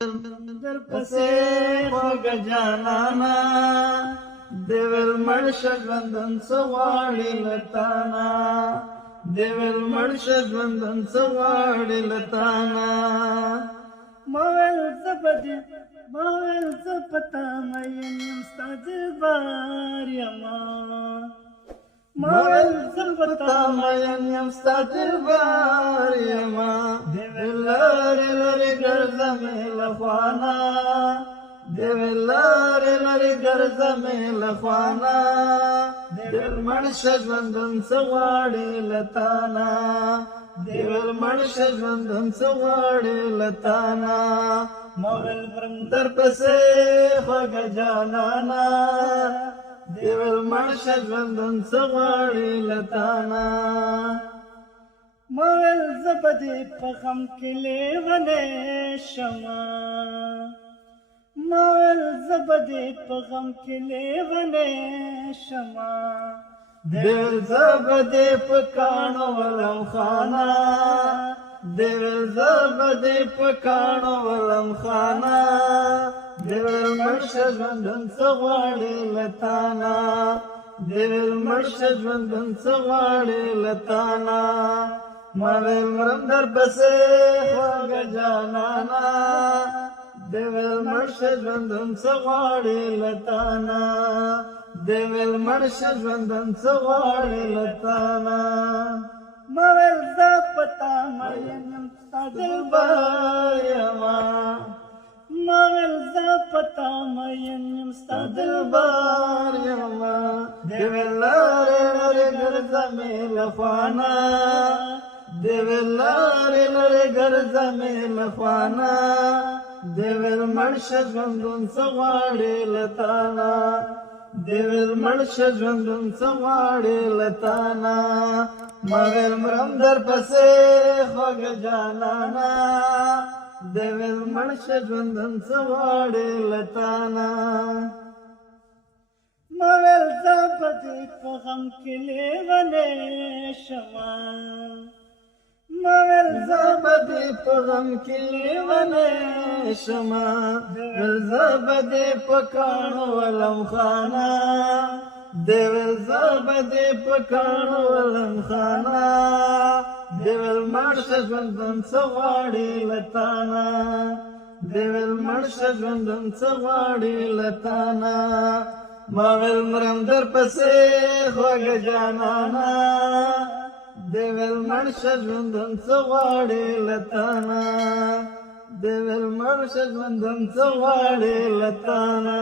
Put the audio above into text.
در پسې خوږه جانانه دې ویل مړ شه ژوندون څه غواړې له تانه دې ویل مړ شه ژوندون څه غواړې له تانه ما ویل زه به دې ما ویل زه په تا مین یم ستا دلبر یمه ما ویل زه په تا مین یم ستا دلبر یمه دې ویل لرې لرې ګرځه مې له خوانه دې ویل لرې لرې ګرځه مې له خوانه دې ویل مړ شه ژوندون څه غواړې له تانه دې ویل مړ شه ژوندون څه غواړې له تانه ما ویل مرم در پسې خوږه جانانه دې ویل مړ شه ژوندون څه غواړې له تانه ما ویل زه به دې په غم کې لیونی شمه ما ویل زه به دې په غم کې لیونی شمه دې ویل زه به دې په کاڼو ولم خانه دې ویل زه به دې په کاڼو ولم خانه دې ویل مړ شه ژوندون څه غواړې له تانه دې ویل مړ شه ژوندون څه غواړې له تانه ما ویل مرم در پسې خوږه جانانه دې ویل مړ شه ژوندون څه غواړې له تانه دې ویل مړ شه ژوندون څه غواړې له تانه ما ویل زه په تا مین یم ستا دلبر یمه ما ویل زه په تا مین یم ستا دلبر یمه دې ویل لرې لرې ګرځه مې له خوانه دې ویل لرې لرې ګرځه مې له خوانه دې ویل مړ شه ژوندون څه غواړې له تانه دې ویل مړ شه ژوندون څه غواړې له تانه ما ویل مرم در پسې خوږه جانانه دې ویل مړ شه ژوندون څه غواړې له تانه ما ویل زه به دې په غم کې لیونی شمه ما ویل زه به دې په غم کې لیونی شمه ویل زه به دې په کاڼو ولم خانه دې ویل زه به دې په کاڼو ولم خانه دې ویل مړ شه ژوندون څه غواړې له تانه دې ویل مړ شه ژوندون څه غواړې له تانه ما ویل مرم در پسې خوږه جانانه دې ویل مړ شه ژوندون څه غواړې له تانه دې ویل مړ شه ژوندون څه غواړې له تانه